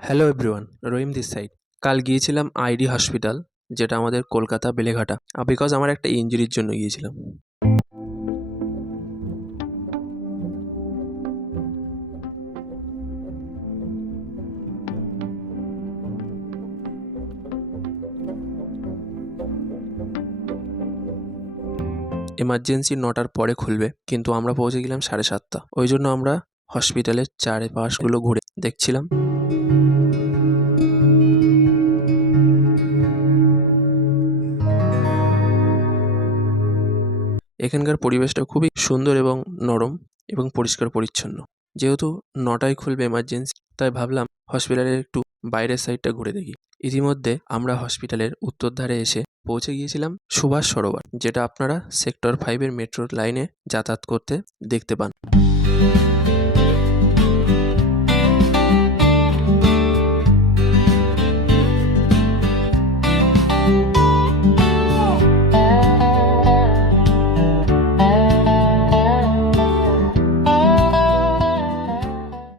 Hello everyone, Rahim this side. কাল গিয়েছিলাম ID hospital, যেটা আমাদের কলকাতা বেলেঘাটা, বিকজ আমার একটা ইঞ্জুরির জন্য গিয়েছিলাম। এমার্জেন্সি 9টার পরে খুলবে, কিন্তু আমরা পৌঁছে গেলাম 7:30। ওই জন্য আমরা হসপিটালের চারপাশগুলো ঘুরে দেখছিলাম। এখানকার পরিবেশটা খুবই সুন্দর এবং নরম এবং পরিষ্কার পরিচ্ছন্ন। যেহেতু 9টায় খুলবে এমার্জেন্সি, তাই ভাবলাম হসপিটালের একটু বাইরের সাইডটা ঘুরে দেখি। ইতিমধ্যে আমরা হসপিটালের উত্তর ধারে এসে পৌঁছে গিয়েছিলাম সুভাষ সরোবর, যেটা আপনারা সেক্টর 5-এর মেট্রো লাইনে যাতায়াত করতে দেখতে পান।